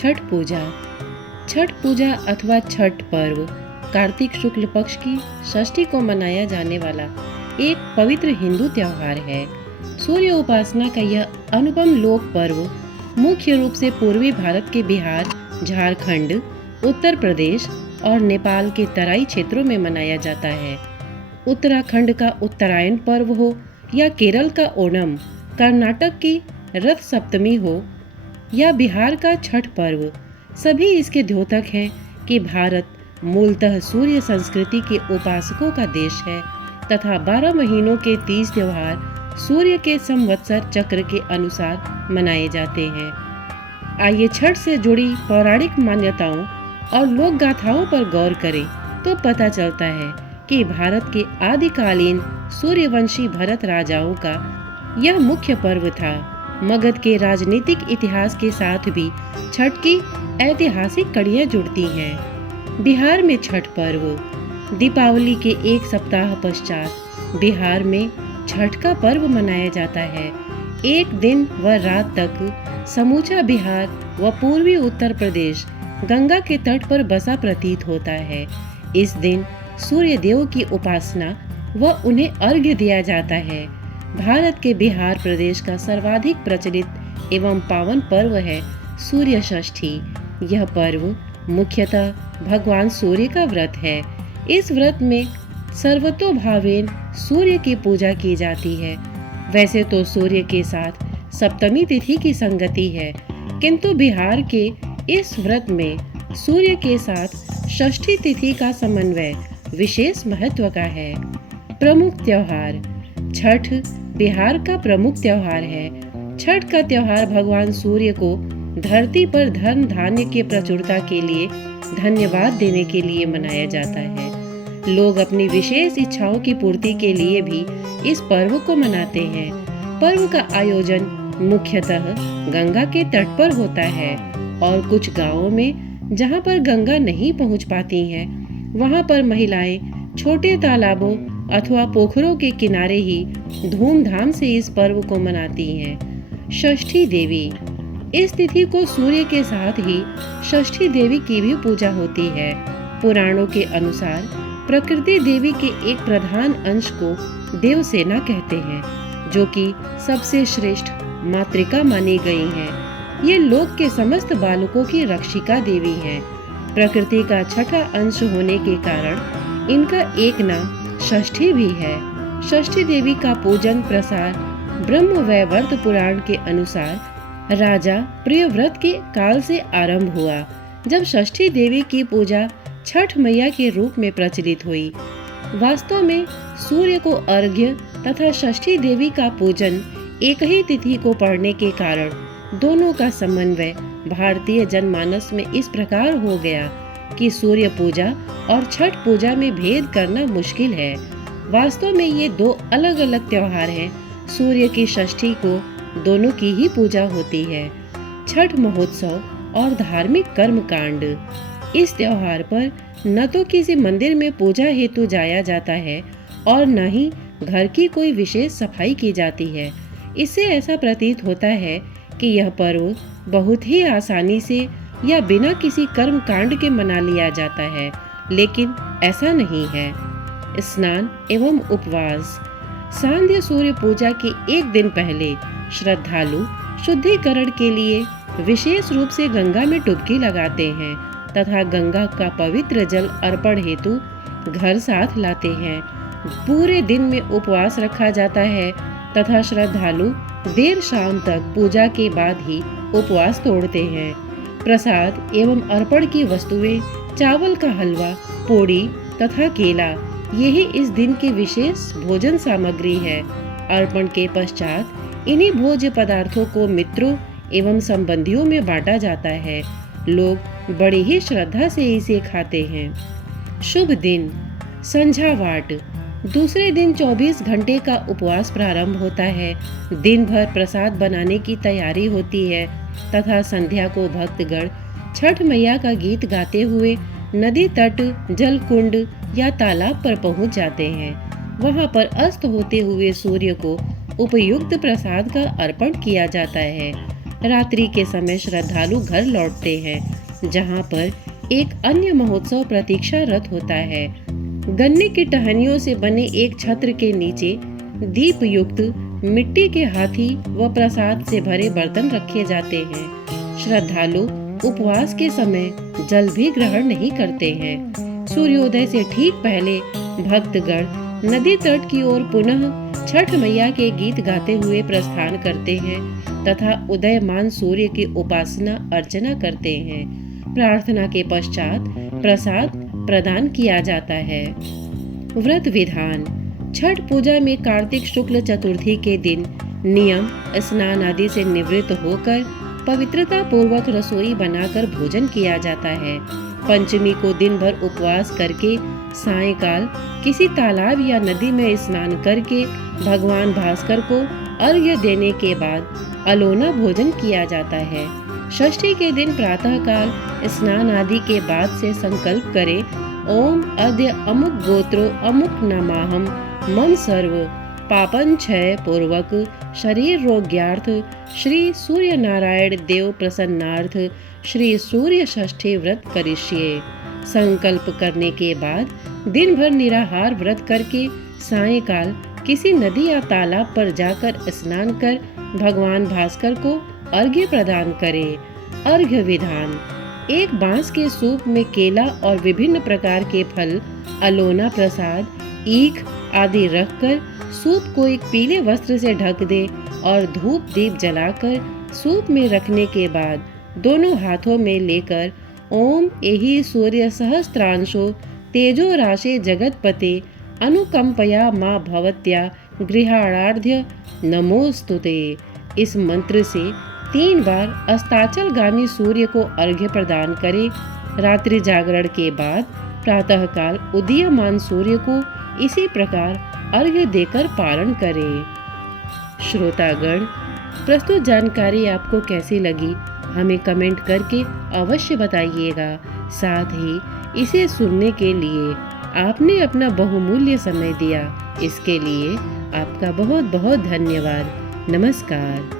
छठ पूजा। छठ पूजा अथवा छठ पर्व कार्तिक शुक्ल पक्ष की षष्ठी को मनाया जाने वाला एक पवित्र हिंदू त्योहार है। सूर्य उपासना का यह अनुपम लोक पर्व मुख्य रूप से पूर्वी भारत के बिहार, झारखंड, उत्तर प्रदेश और नेपाल के तराई क्षेत्रों में मनाया जाता है। उत्तराखंड का उत्तरायण पर्व हो या केरल का ओणम, कर्नाटक की रथ सप्तमी हो या बिहार का छठ पर्व, सभी इसके द्योतक हैं कि भारत मूलतः सूर्य संस्कृति के उपासकों का देश है तथा 12 महीनों के 30 त्योहार सूर्य के संवत्सर चक्र के अनुसार मनाए जाते हैं। आइए छठ से जुड़ी पौराणिक मान्यताओं और लोक गाथाओं पर गौर करें तो पता चलता है कि भारत के आदिकालीन सूर्यवंशी भरत राजाओं का यह मुख्य पर्व था। मगध के राजनीतिक इतिहास के साथ भी छठ की ऐतिहासिक कड़ियां जुड़ती हैं। बिहार में छठ पर्व। दीपावली के एक सप्ताह पश्चात बिहार में छठ का पर्व मनाया जाता है। एक दिन व रात तक समूचा बिहार व पूर्वी उत्तर प्रदेश गंगा के तट पर बसा प्रतीत होता है। इस दिन सूर्य देव की उपासना व उन्हें अर्घ्य दिया जाता है। भारत के बिहार प्रदेश का सर्वाधिक प्रचलित एवं पावन पर्व है सूर्य षष्ठी। यह पर्व मुख्यतः भगवान सूर्य का व्रत है। इस व्रत में सर्वतोभावेन सूर्य की पूजा की जाती है। वैसे तो सूर्य के साथ सप्तमी तिथि की संगति है, किंतु बिहार के इस व्रत में सूर्य के साथ षष्ठी तिथि का समन्वय विशेष महत्व का है। प्रमुख त्योहार। छठ बिहार का प्रमुख त्योहार है। छठ का त्योहार भगवान सूर्य को धरती पर धन धान्य के प्रचुरता के लिए धन्यवाद देने के लिए मनाया जाता है। लोग अपनी विशेष इच्छाओं की पूर्ति के लिए भी इस पर्व को मनाते हैं। पर्व का आयोजन मुख्यतः गंगा के तट पर होता है और कुछ गांवों में जहां पर गंगा नहीं पहुंच पाती हैं, वहां पर महिलाएं छोटे तालाबों अथवा पोखरों के किनारे ही धूमधाम से इस पर्व को मनाती हैं। षष्ठी देवी। इस तिथि को सूर्य के साथ ही षष्ठी देवी की भी पूजा होती है। पुराणों के अनुसार प्रकृति देवी के एक प्रधान अंश को देवसेना कहते हैं, जो कि सबसे श्रेष्ठ मातृका मानी गई हैं। ये लोक के समस्त बालकों की रक्षिका देवी हैं। प्रकृति का छठा अंश होने के कारण इनका एक नाम षष्ठी भी है। षष्ठी देवी का पूजन प्रसार ब्रह्मवैवर्त पुराण के अनुसार राजा प्रियव्रत के काल से आरंभ हुआ, जब षष्ठी देवी की पूजा छठ मैया के रूप में प्रचलित हुई। वास्तव में सूर्य को अर्घ्य तथा षष्ठी देवी का पूजन एक ही तिथि को पड़ने के कारण दोनों का समन्वय भारतीय जनमानस में इस प्रकार हो गया कि सूर्य पूजा और छठ पूजा में भेद करना मुश्किल है। वास्तव में ये दो अलग अलग त्योहार हैं। सूर्य की षष्ठी को दोनों की ही पूजा होती है। छठ महोत्सव और धार्मिक कर्म कांड। इस त्योहार पर न तो किसी मंदिर में पूजा हेतु जाया जाता है और न ही घर की कोई विशेष सफाई की जाती है। इससे ऐसा प्रतीत होता है कि यह पर्व बहुत ही आसानी से या बिना किसी कर्म कांड के मना लिया जाता है, लेकिन ऐसा नहीं है। स्नान एवं उपवास। सांध्य सूर्य पूजा के एक दिन पहले श्रद्धालु शुद्धिकरण के लिए विशेष रूप से गंगा में डुबकी लगाते हैं तथा गंगा का पवित्र जल अर्पण हेतु घर साथ लाते हैं। पूरे दिन में उपवास रखा जाता है तथा श्रद्धालु देर शाम तक पूजा के बाद ही उपवास तोड़ते हैं। प्रसाद एवं अर्पण की वस्तुएं चावल का हलवा, पोड़ी तथा केला, यही इस दिन की विशेष भोजन सामग्री है। अर्पण के पश्चात इन्हीं भोज्य पदार्थों को मित्रों एवं संबंधियों में बांटा जाता है। लोग बड़ी ही श्रद्धा से इसे खाते हैं। शुभ दिन। संझावाट। दूसरे दिन 24 घंटे का उपवास प्रारंभ होता है। दिन भर प्रसाद बनाने की तैयारी होती है तथा संध्या को भक्तगण छठ मैया का गीत गाते हुए नदी तट, जल कुंड या तालाब पर पहुंच जाते हैं। वहां पर अस्त होते हुए सूर्य को उपयुक्त प्रसाद का अर्पण किया जाता है। रात्रि के समय श्रद्धालु घर लौटते हैं, जहां पर एक अन्य महोत्सव प्रतीक्षारत होता है। गन्ने की टहनियों से बने एक छत्र के नीचे दीप युक्त मिट्टी के हाथी व प्रसाद से भरे बर्तन रखे जाते हैं। श्रद्धालु उपवास के समय जल भी ग्रहण नहीं करते हैं। सूर्योदय से ठीक पहले भक्तगण नदी तट की ओर पुनः छठ मैया के गीत गाते हुए प्रस्थान करते हैं तथा उदयमान सूर्य की उपासना अर्चना करते हैं। प्रार्थना के पश्चात प्रसाद प्रदान किया जाता है। व्रत विधान। छठ पूजा में कार्तिक शुक्ल चतुर्थी के दिन नियम स्नान आदि से निवृत्त होकर पवित्रता पूर्वक रसोई बनाकर भोजन किया जाता है। पंचमी को दिन भर उपवास करके सायंकाल किसी तालाब या नदी में स्नान करके भगवान भास्कर को अर्घ्य देने के बाद अलोना भोजन किया जाता है। षष्ठी के दिन प्रातःकाल स्नान आदि के बाद से संकल्प करें, ओम अद्य अमुक गोत्रो अमुक नमाहम मम सर्व पापन क्षय पूर्वक शरीर रोग्यार्थ श्री सूर्य नारायण देव प्रसन्नार्थ श्री सूर्य षष्ठी व्रत करिष्ये। संकल्प करने के बाद दिन भर निराहार व्रत करके सायंकाल किसी नदी या तालाब पर जाकर स्नान कर भगवान भास्कर को अर्घ्य प्रदान करें। अर्घ्य विधान। एक बांस के सूप में केला और विभिन्न प्रकार के फल, अलोना प्रसाद, ईख आदि रखकर सूप को एक पीले वस्त्र से ढक दे और धूप दीप जलाकर सूप में रखने के बाद दोनों हाथों में लेकर ओम एहि सूर्य सहस्त्रांशो तेजो राशे जगतपते अनुकंपया मां भवत्या गृहाणार्ध्य नमोस्तुते। इस मंत्र से 3 बार अस्ताचलगामी सूर्य को अर्घ्य प्रदान करें। रात्रि जागरण के बाद प्रातःकाल उदीयमान सूर्य को इसी प्रकार अर्घ्य देकर पारण करें। श्रोतागण, प्रस्तुत जानकारी आपको कैसी लगी हमें कमेंट करके अवश्य बताइएगा। साथ ही इसे सुनने के लिए आपने अपना बहुमूल्य समय दिया, इसके लिए आपका बहुत बहुत धन्यवाद। नमस्कार।